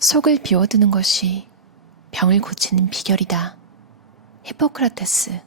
속을 비워두는 것이 병을 고치는 비결이다. 히포크라테스.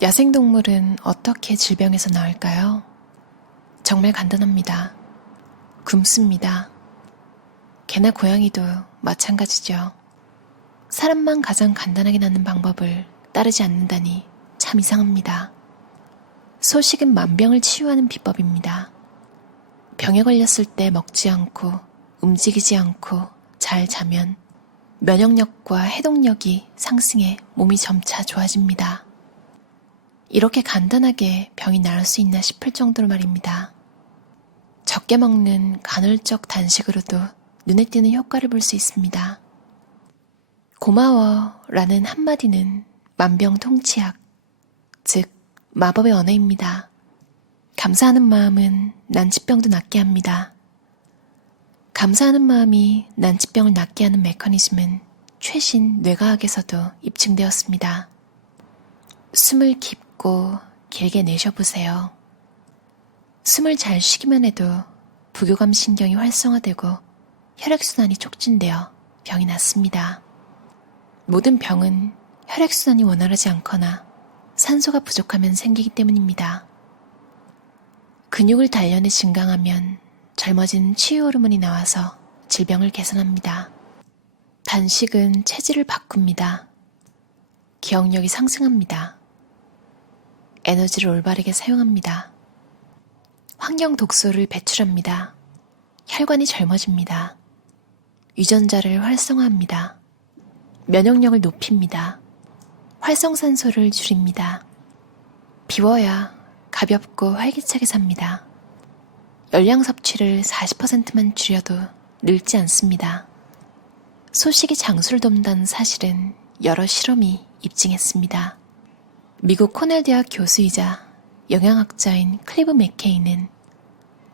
야생동물은 어떻게 질병에서 나을까요? 정말 간단합니다. 굶습니다. 개나 고양이도 마찬가지죠. 사람만 가장 간단하게 낫는 방법을 따르지 않는다니 참 이상합니다. 소식은 만병을 치유하는 비법입니다. 병에 걸렸을 때 먹지 않고 움직이지 않고 잘 자면 면역력과 해독력이 상승해 몸이 점차 좋아집니다. 이렇게 간단하게 병이 나을 수 있나 싶을 정도로 말입니다. 적게 먹는 간헐적 단식으로도 눈에 띄는 효과를 볼 수 있습니다. 고마워 라는 한마디는 만병통치약, 즉 마법의 언어입니다. 감사하는 마음은 난치병도 낫게 합니다. 감사하는 마음이 난치병을 낫게 하는 메커니즘은 최신 뇌과학에서도 입증되었습니다. 숨을 깊고 길게 내쉬어보세요. 숨을 잘 쉬기만 해도 부교감 신경이 활성화되고 혈액순환이 촉진되어 병이 낫습니다. 모든 병은 혈액순환이 원활하지 않거나 산소가 부족하면 생기기 때문입니다. 근육을 단련해 증강하면 젊어지는 치유 호르몬이 나와서 질병을 개선합니다. 단식은 체질을 바꿉니다. 기억력이 상승합니다. 에너지를 올바르게 사용합니다. 환경 독소를 배출합니다. 혈관이 젊어집니다. 유전자를 활성화합니다. 면역력을 높입니다. 활성산소를 줄입니다. 비워야 가볍고 활기차게 삽니다. 열량 섭취를 40%만 줄여도 늙지 않습니다. 소식이 장수를 돕는다는 사실은 여러 실험이 입증했습니다. 미국 코넬 대학 교수이자 영양학자인 클리브 맥케이는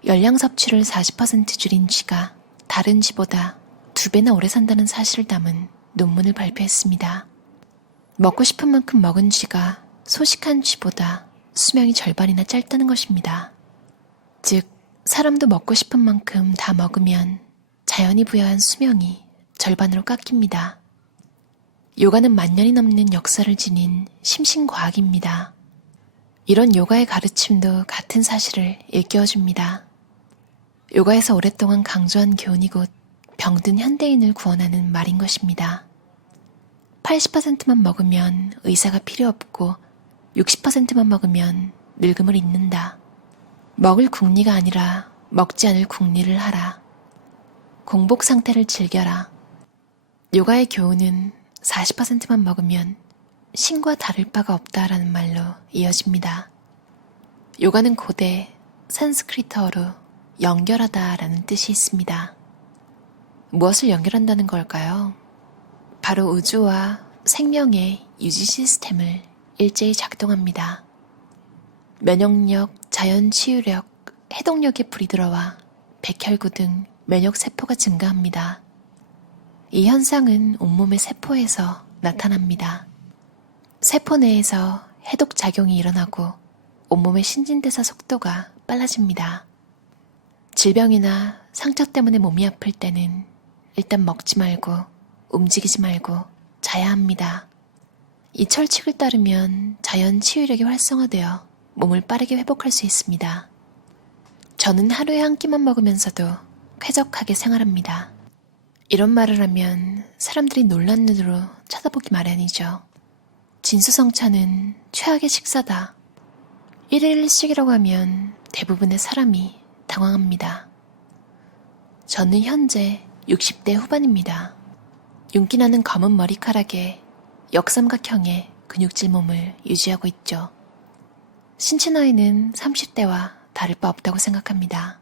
열량 섭취를 40% 줄인 쥐가 다른 쥐보다 2배나 오래 산다는 사실을 담은 논문을 발표했습니다. 먹고 싶은 만큼 먹은 쥐가 소식한 쥐보다 수명이 절반이나 짧다는 것입니다. 즉, 사람도 먹고 싶은 만큼 다 먹으면 자연이 부여한 수명이 절반으로 깎입니다. 요가는 만년이 넘는 역사를 지닌 심신과학입니다. 이런 요가의 가르침도 같은 사실을 일깨워줍니다. 요가에서 오랫동안 강조한 교훈이 곧 병든 현대인을 구원하는 말인 것입니다. 80%만 먹으면 의사가 필요 없고 60%만 먹으면 늙음을 잇는다. 먹을 궁리가 아니라 먹지 않을 궁리를 하라. 공복 상태를 즐겨라. 요가의 교훈은 40%만 먹으면 신과 다를 바가 없다라는 말로 이어집니다. 요가는 고대 산스크리트어로 연결하다라는 뜻이 있습니다. 무엇을 연결한다는 걸까요? 바로 우주와 생명의 유지 시스템을 일제히 작동합니다. 면역력, 자연치유력, 해독력에 불이 들어와 백혈구 등 면역세포가 증가합니다. 이 현상은 온몸의 세포에서 나타납니다. 세포 내에서 해독작용이 일어나고 온몸의 신진대사 속도가 빨라집니다. 질병이나 상처 때문에 몸이 아플 때는 일단 먹지 말고 움직이지 말고 자야 합니다. 이 철칙을 따르면 자연 치유력이 활성화되어 몸을 빠르게 회복할 수 있습니다. 저는 하루에 한 끼만 먹으면서도 쾌적하게 생활합니다. 이런 말을 하면 사람들이 놀란 눈으로 쳐다보기 마련이죠. 진수성찬은 최악의 식사다. 1일 1식이라고 하면 대부분의 사람이 당황합니다. 저는 현재 60대 후반입니다. 윤기나는 검은 머리카락에 역삼각형의 근육질 몸을 유지하고 있죠. 신체 나이는 30대와 다를 바 없다고 생각합니다.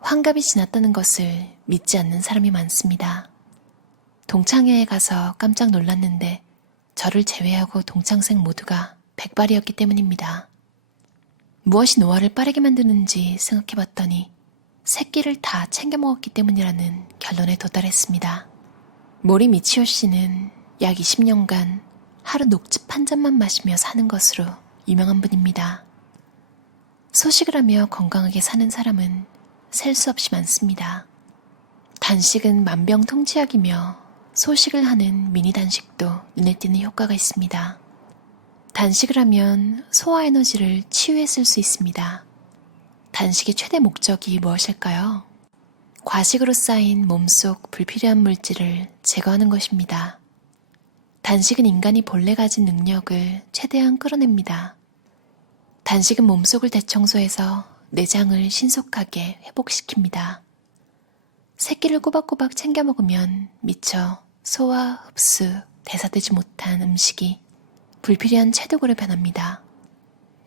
환갑이 지났다는 것을 믿지 않는 사람이 많습니다. 동창회에 가서 깜짝 놀랐는데 저를 제외하고 동창생 모두가 백발이었기 때문입니다. 무엇이 노화를 빠르게 만드는지 생각해봤더니 새끼를 다 챙겨 먹었기 때문이라는 결론에 도달했습니다. 모리 미치오 씨는 약 20년간 하루 녹즙 한 잔만 마시며 사는 것으로 유명한 분입니다. 소식을 하며 건강하게 사는 사람은 셀 수 없이 많습니다. 단식은 만병통치약이며 소식을 하는 미니 단식도 눈에 띄는 효과가 있습니다. 단식을 하면 소화 에너지를 치유에 쓸 수 있습니다. 단식의 최대 목적이 무엇일까요? 과식으로 쌓인 몸속 불필요한 물질을 제거하는 것입니다. 단식은 인간이 본래 가진 능력을 최대한 끌어냅니다. 단식은 몸속을 대청소해서 내장을 신속하게 회복시킵니다. 새끼를 꼬박꼬박 챙겨 먹으면 미처 소화, 흡수, 대사되지 못한 음식이 불필요한 체독으로 변합니다.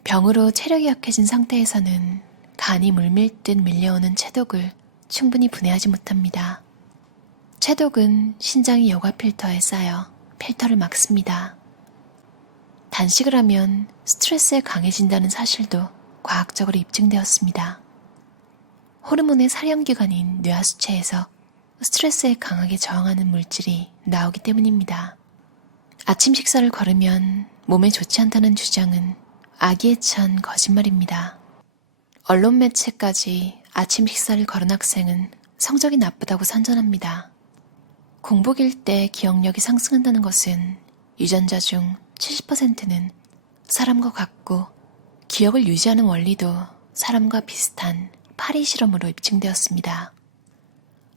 병으로 체력이 약해진 상태에서는 간이 물밀듯 밀려오는 체독을 충분히 분해하지 못합니다. 체독은 신장의 여과 필터에 쌓여 필터를 막습니다. 단식을 하면 스트레스에 강해진다는 사실도 과학적으로 입증되었습니다. 호르몬의 사령기관인 뇌하수체에서 스트레스에 강하게 저항하는 물질이 나오기 때문입니다. 아침 식사를 거르면 몸에 좋지 않다는 주장은 아기에 찬 거짓말입니다. 언론 매체까지 아침 식사를 거른 학생은 성적이 나쁘다고 선전합니다. 공복일 때 기억력이 상승한다는 것은 유전자 중 70%는 사람과 같고 기억을 유지하는 원리도 사람과 비슷한 파리 실험으로 입증되었습니다.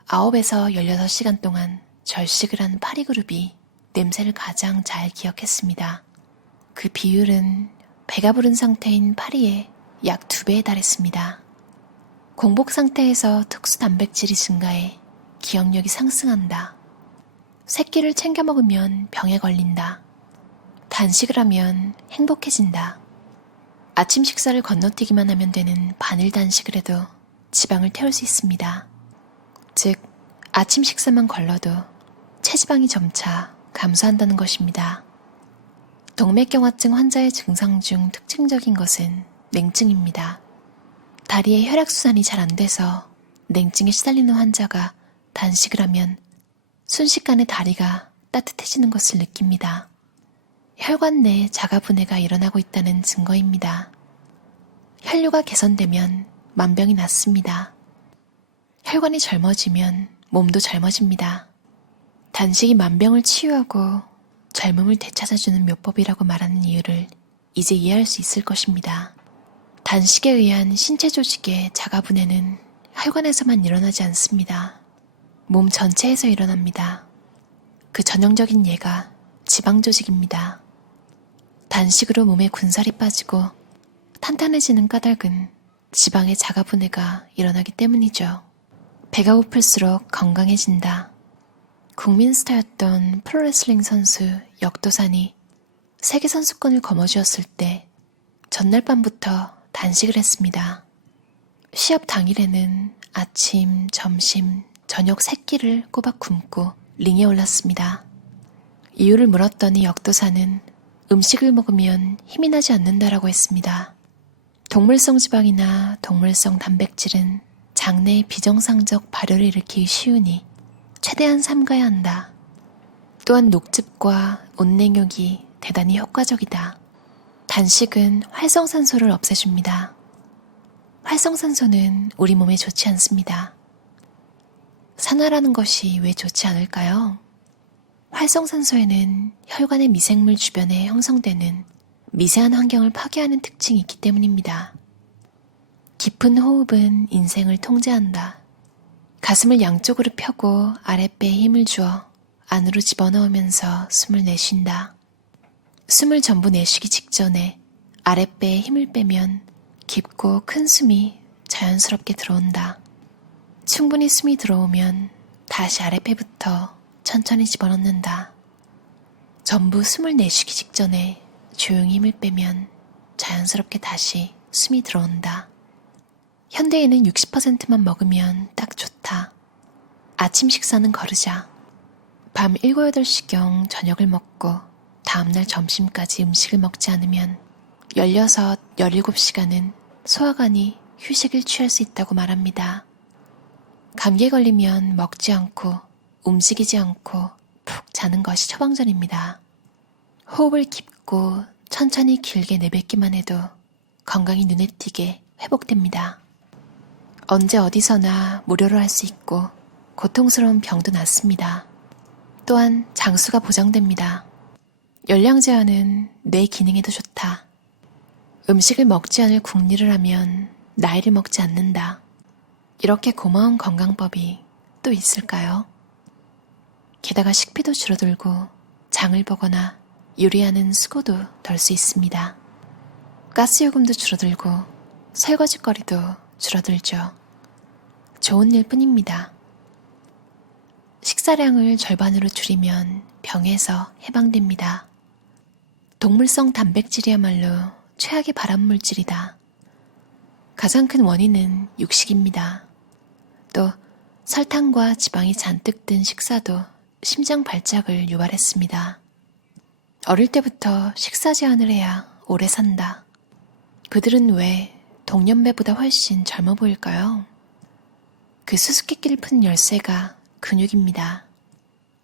9에서 16시간 동안 절식을 한 파리 그룹이 냄새를 가장 잘 기억했습니다. 그 비율은 배가 부른 상태인 파리의 약 2배에 달했습니다. 공복 상태에서 특수 단백질이 증가해 기억력이 상승한다. 새끼를 챙겨 먹으면 병에 걸린다. 단식을 하면 행복해진다. 아침 식사를 건너뛰기만 하면 되는 반일 단식을 해도 지방을 태울 수 있습니다. 즉, 아침 식사만 걸러도 체지방이 점차 감소한다는 것입니다. 동맥경화증 환자의 증상 중 특징적인 것은 냉증입니다. 다리에 혈액순환이 잘 안 돼서 냉증에 시달리는 환자가 단식을 하면 순식간에 다리가 따뜻해지는 것을 느낍니다. 혈관 내 자가분해가 일어나고 있다는 증거입니다. 혈류가 개선되면 만병이 낫습니다. 혈관이 젊어지면 몸도 젊어집니다. 단식이 만병을 치유하고 젊음을 되찾아주는 묘법이라고 말하는 이유를 이제 이해할 수 있을 것입니다. 단식에 의한 신체 조직의 자가분해는 혈관에서만 일어나지 않습니다. 몸 전체에서 일어납니다. 그 전형적인 예가 지방 조직입니다. 단식으로 몸에 군살이 빠지고 탄탄해지는 까닭은 지방의 자가분해가 일어나기 때문이죠. 배가 고플수록 건강해진다. 국민 스타였던 프로레슬링 선수 역도산이 세계선수권을 거머쥐었을 때 전날 밤부터 단식을 했습니다. 시합 당일에는 아침, 점심, 저녁 3끼를 꼬박 굶고 링에 올랐습니다. 이유를 물었더니 역도사는 음식을 먹으면 힘이 나지 않는다라고 했습니다. 동물성 지방이나 동물성 단백질은 장내의 비정상적 발효를 일으키기 쉬우니 최대한 삼가야 한다. 또한 녹즙과 온냉육이 대단히 효과적이다. 단식은 활성산소를 없애줍니다. 활성산소는 우리 몸에 좋지 않습니다. 산화라는 것이 왜 좋지 않을까요? 활성산소에는 혈관의 미생물 주변에 형성되는 미세한 환경을 파괴하는 특징이 있기 때문입니다. 깊은 호흡은 인생을 통제한다. 가슴을 양쪽으로 펴고 아랫배에 힘을 주어 안으로 집어넣으면서 숨을 내쉰다. 숨을 전부 내쉬기 직전에 아랫배에 힘을 빼면 깊고 큰 숨이 자연스럽게 들어온다. 충분히 숨이 들어오면 다시 아랫배부터 천천히 집어넣는다. 전부 숨을 내쉬기 직전에 조용히 힘을 빼면 자연스럽게 다시 숨이 들어온다. 현대인은 60%만 먹으면 딱 좋다. 아침 식사는 거르자. 밤 7, 8시경 저녁을 먹고 다음날 점심까지 음식을 먹지 않으면 16, 17시간은 소화관이 휴식을 취할 수 있다고 말합니다. 감기에 걸리면 먹지 않고 움직이지 않고 푹 자는 것이 처방전입니다. 호흡을 깊고 천천히 길게 내뱉기만 해도 건강이 눈에 띄게 회복됩니다. 언제 어디서나 무료로 할 수 있고 고통스러운 병도 낫습니다. 또한 장수가 보장됩니다. 열량 제한은 뇌 기능에도 좋다. 음식을 먹지 않을 궁리를 하면 나이를 먹지 않는다. 이렇게 고마운 건강법이 또 있을까요? 게다가 식비도 줄어들고 장을 보거나 요리하는 수고도 덜 수 있습니다. 가스요금도 줄어들고 설거지거리도 줄어들죠. 좋은 일뿐입니다. 식사량을 절반으로 줄이면 병에서 해방됩니다. 동물성 단백질이야말로 최악의 발암물질이다. 가장 큰 원인은 육식입니다. 또 설탕과 지방이 잔뜩 든 식사도 심장 발작을 유발했습니다. 어릴 때부터 식사 제한을 해야 오래 산다. 그들은 왜 동년배보다 훨씬 젊어 보일까요? 그 수수께끼를 푼 열쇠가 근육입니다.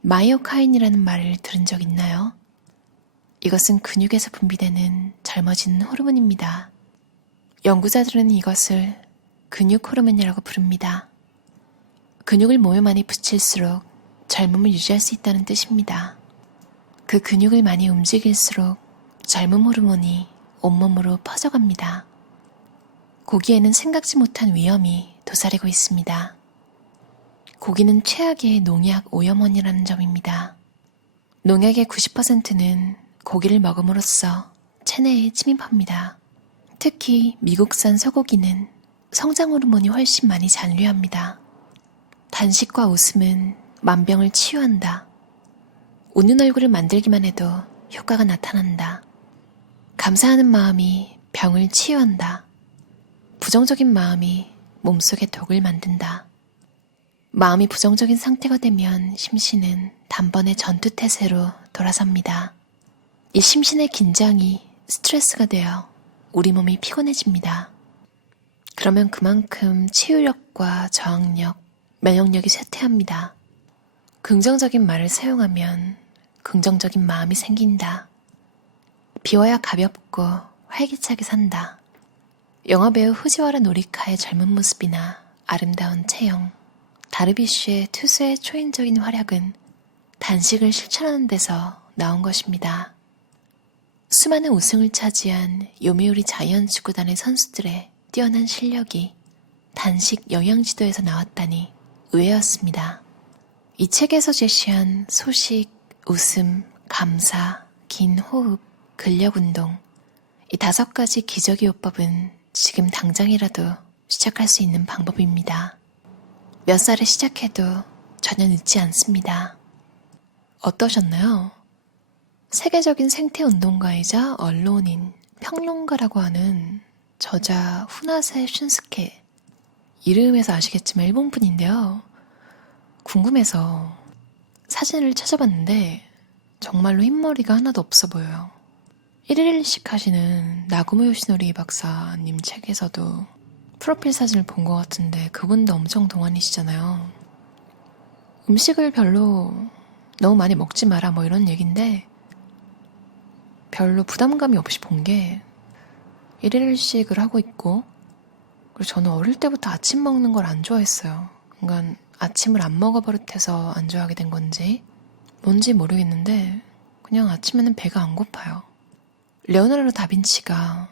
마이오카인이라는 말을 들은 적 있나요? 이것은 근육에서 분비되는 젊어지는 호르몬입니다. 연구자들은 이것을 근육 호르몬이라고 부릅니다. 근육을 몸에 많이 붙일수록 젊음을 유지할 수 있다는 뜻입니다. 그 근육을 많이 움직일수록 젊음 호르몬이 온몸으로 퍼져갑니다. 고기에는 생각지 못한 위험이 도사리고 있습니다. 고기는 최악의 농약 오염원이라는 점입니다. 농약의 90%는 고기를 먹음으로써 체내에 침입합니다. 특히 미국산 소고기는 성장 호르몬이 훨씬 많이 잔류합니다. 단식과 웃음은 만병을 치유한다. 웃는 얼굴을 만들기만 해도 효과가 나타난다. 감사하는 마음이 병을 치유한다. 부정적인 마음이 몸속에 독을 만든다. 마음이 부정적인 상태가 되면 심신은 단번에 전투태세로 돌아섭니다. 이 심신의 긴장이 스트레스가 되어 우리 몸이 피곤해집니다. 그러면 그만큼 치유력과 저항력, 면역력이 쇠퇴합니다. 긍정적인 말을 사용하면 긍정적인 마음이 생긴다. 비워야 가볍고 활기차게 산다. 영화배우 후지와라 노리카의 젊은 모습이나 아름다운 체형, 다르비쉬의 투수의 초인적인 활약은 단식을 실천하는 데서 나온 것입니다. 수많은 우승을 차지한 요미우리 자이언츠 구단의 선수들의 뛰어난 실력이 단식 영양지도에서 나왔다니 의외였습니다. 이 책에서 제시한 소식, 웃음, 감사, 긴 호흡, 근력운동, 이 5가지 기적의 요법은 지금 당장이라도 시작할 수 있는 방법입니다. 몇 살에 시작해도 전혀 늦지 않습니다. 어떠셨나요? 세계적인 생태운동가이자 언론인, 평론가라고 하는 저자 후나세 슌스케, 이름에서 아시겠지만 일본분인데요. 궁금해서 사진을 찾아봤는데 정말로 흰머리가 하나도 없어 보여요. 1일1식 하시는 나구모 요시노리 박사님 책에서도 프로필 사진을 본 것 같은데 그분도 엄청 동안이시잖아요. 음식을 별로 너무 많이 먹지 마라 뭐 이런 얘기인데 별로 부담감이 없이 본 게 1일1식을 하고 있고, 그리고 저는 어릴 때부터 아침 먹는 걸 안 좋아했어요. 그러니까 아침을 안 먹어버릇해서 안 좋아하게 된 건지 뭔지 모르겠는데 그냥 아침에는 배가 안 고파요. 레오나르도 다빈치가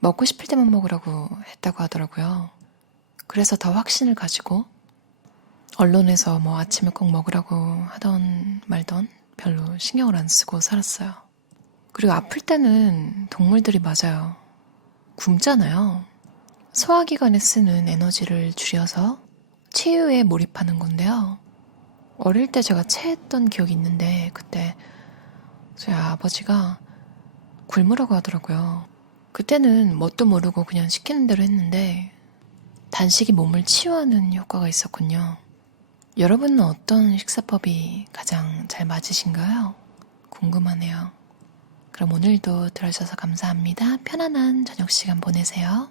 먹고 싶을 때만 먹으라고 했다고 하더라고요. 그래서 더 확신을 가지고 언론에서 뭐 아침에 꼭 먹으라고 하던 말던 별로 신경을 안 쓰고 살았어요. 그리고 아플 때는 동물들이 맞아요. 굶잖아요. 소화기관에 쓰는 에너지를 줄여서 치유에 몰입하는 건데요. 어릴 때 제가 체했던 기억이 있는데 그때 저희 아버지가 굶으라고 하더라고요. 그때는 뭣도 모르고 그냥 시키는 대로 했는데 단식이 몸을 치유하는 효과가 있었군요. 여러분은 어떤 식사법이 가장 잘 맞으신가요? 궁금하네요. 그럼 오늘도 들어주셔서 감사합니다. 편안한 저녁 시간 보내세요.